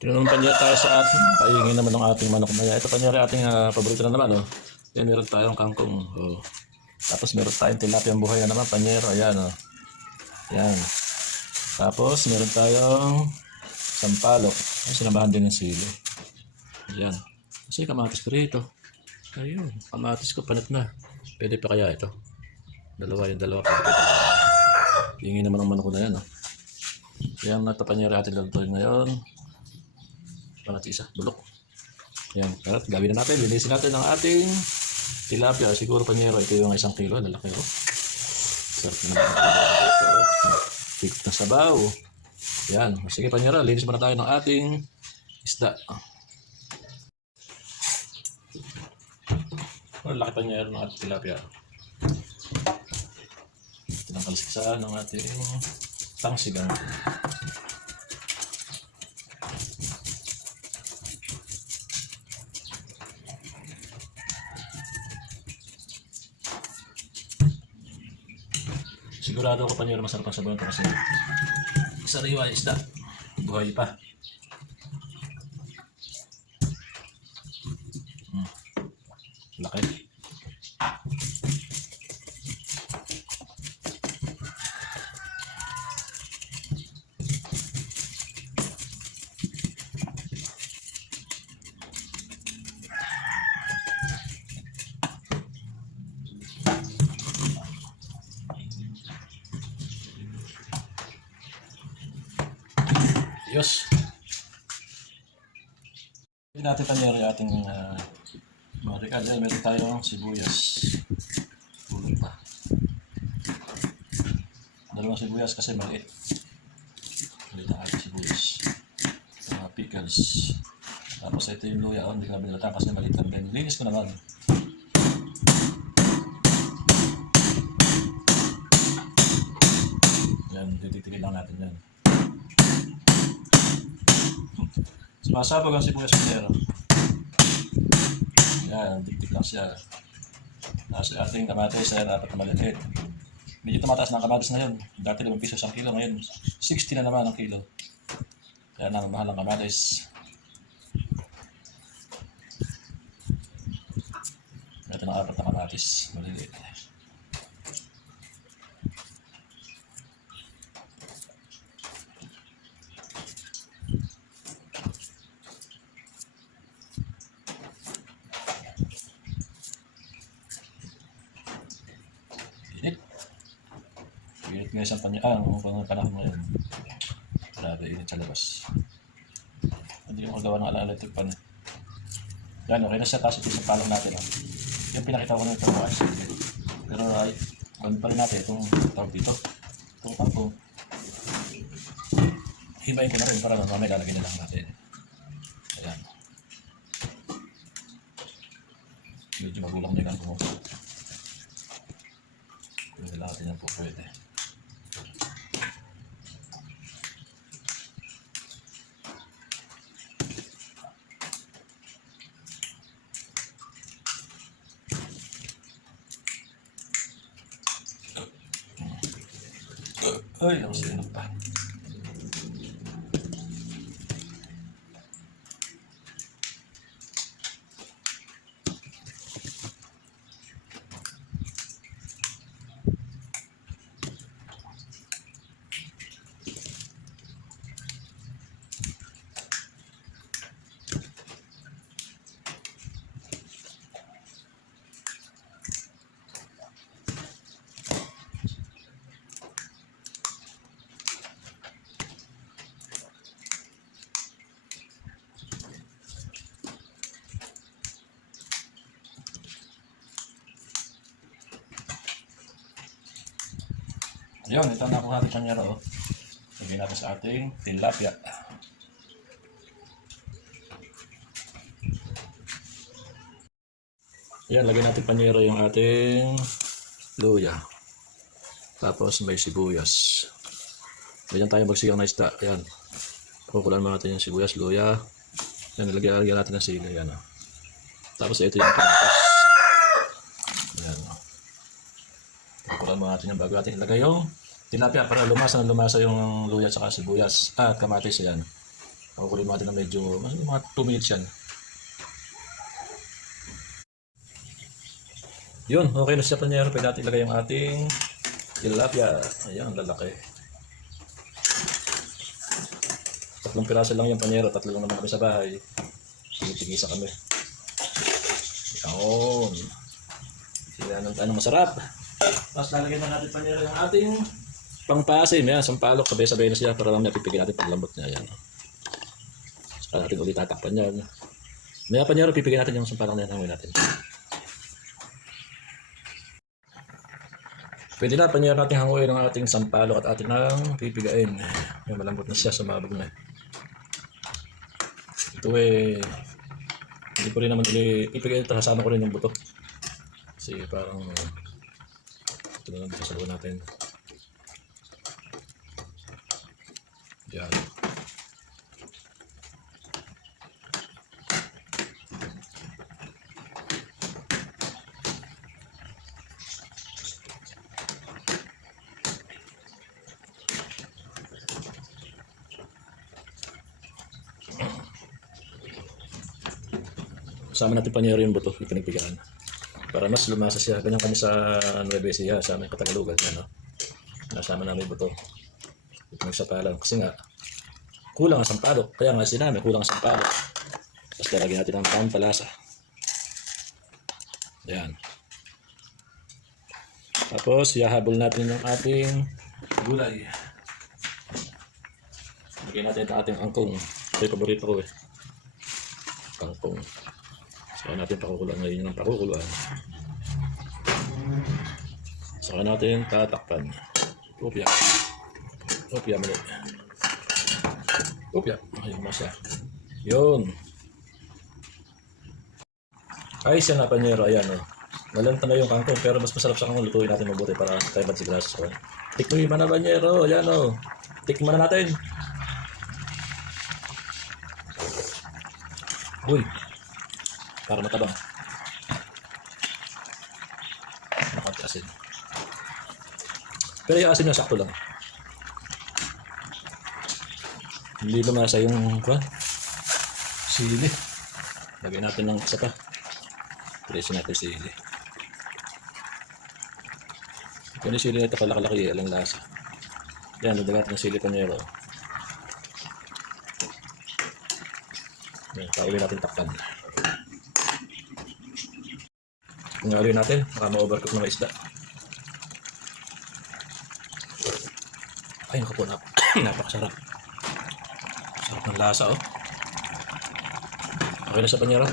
Tinanong pa niya tayo sa ating paingin naman ng ating manok maya. Ito pa niya ating paborito na naman. Oh. Yan, meron tayong kangkong. Oh. Tapos meron tayong tilapia buhay na naman. Panyero. Ayan. Oh. Ayan. Tapos meron tayong sampalok. Ay, sinamahan din ng sili. Ayan. Kasi kamatis ko rito. Ayun. Kamatis ko panat na. Pwede pa kaya ito? Dalawa yung dalawa. Hingin naman ang manok ko na yan. Oh. Ayan. Ito pa niya ating lalutuin ngayon. Pangat isa, bulok. Ayan, karat, gawin na natin. Linisin natin ang ating tilapia. Siguro panyero, ito yung 1 kilo. Lalaki ko. Sarap na ito. Higit na sabaw. Ayan, sige panyero, linis muna tayo ng ating isda. Laki panyero ng ating tilapia. Ito ng kalsiksa ng ating pangsigang. Sigurado ko pa niyo na masarap ang sabaw ito kasi sariwa yung isda. Buhay pa. Laki. Diyos. Hindi natin panyero yung ating mga ricad. Meron tayong sibuyas. Tulog pa. Dalawang sibuyas kasi maliit. Maliit ang ating sibuyas. Pickles. Tapos ito yung luya. Hindi ko na binalatan kasi maliit lang din. Linis ko naman. Yan, tititigil lang natin yan. Sumasabog ang sibuyas panyero. Yan, dikdik lang siya. Tapos ating kamatis ay dapat maliit. Medyo tumataas ng kamatis na yun. Dati 5 piso ang kilo, ngayon 60 na naman ang kilo. Kaya nang mahal ang kamatis. Ito ng 4 na kamatis, maliliit. Init nga isang ang panahon ngayon. Grabe, init sa labas. Hindi mo magawa ng electric pan. Yan, okay na siya. Tapos ito sa palong natin. Yung pinakita ko na ito mga sige. Pero ay, gawin pa rin natin itong tawag dito. Itong kangkong. Hibayin ko na rin para mamaya lalagay na lang natin. Ayan. Medyo magulang na yung kangkong. Kung nila natin yan po pwede. Ay, ang sinap pa. Ayun, ito na po natin panyero. Lagyan natin sa ating tilapia. Ayan, lagyan natin panyero yung ating luya. Tapos may sibuyas. Ganyan tayo magsigang na isda. Ayan. Kukulan mo natin yung sibuyas, luya. Ayan, lagyan natin ng sili. Ayan. Tapos ito yung kamatis. Ayan. Kukulan mo natin yung bago natin ilagay yung tilapia para lumasa yung luya at saka sibuyas at kamatis. Ayan. Pakukulin natin na medyo, mga 2 minutes yan. Yun, okay na siya panyero. Pwede natin ilagay yung ating tilapia. Ayan, lalaki. 3 piraso lang yung panyero. 3 lang naman kami sa bahay. Tigisa kami. Ayan. Sila ng masarap. Tapos lalagyan na natin panyero yung ating pangpasim. Yan, sampalok. Sabay-sabay na siya para lang napipigil natin paglambot niya. Ayan. Saka natin ulit tatakpan yan. May panyero, pipigil natin yung sampalok na yan. Hangoy natin. Pwede na, panyero natin hanguin ng ating sampalok at ating nang pipigain. May malambot na siya, sumabog na. Ito hindi ko rin naman ipigain ito, kasama ko rin yung buto. Kasi parang, ito na lang sasaluhan natin. Yan. Sama natin panyero yung buto, yung pinagpigaan. Para mas lumasa siya. Ganyan kami sa Nueva Ecija, sa aming Katagalugan. Ano? Nasama namin yung buto. Itong sampalan. Kasi nga, kulang ang sampalok. Kaya nga sinabi, kulang ang sampalok. Tapos lalagyan natin ang pampalasa. Ayan. Tapos, ihahabol natin yung ating gulay. Lagyan natin ang ating angkong. Ito yung paborito ko Kangkong. Saka natin pakukuluan ngayon ng pakukuluan. Saka natin tatakpan. Upya. Upya mali. Upya. Ayun mo siya. Yun. Ay siya nga panyero. Ayan o. Nalanta na yung kangkong pero mas masarap sa kangkong. Lutuin natin mabuti para tayo siglass. Tikman na panyero. Ayan o. Tikman na natin. Uy. Para matabang. Nakati asin. Pero yung asin na sakto lang. Hindi lumasa yung sili. Lagyan natin ng isa pa. Preso natin sili. Kung yung sili na ito kalaki-laki, alang lasa. Yan, lagyan natin ng sili panyero. Yan, pauwi natin takpan. Ngaluin natin, baka ma-overcook na may isda. Ay, naku po na. Napakasarap. Sarap ng lasa, oh. Okay na sa panyero.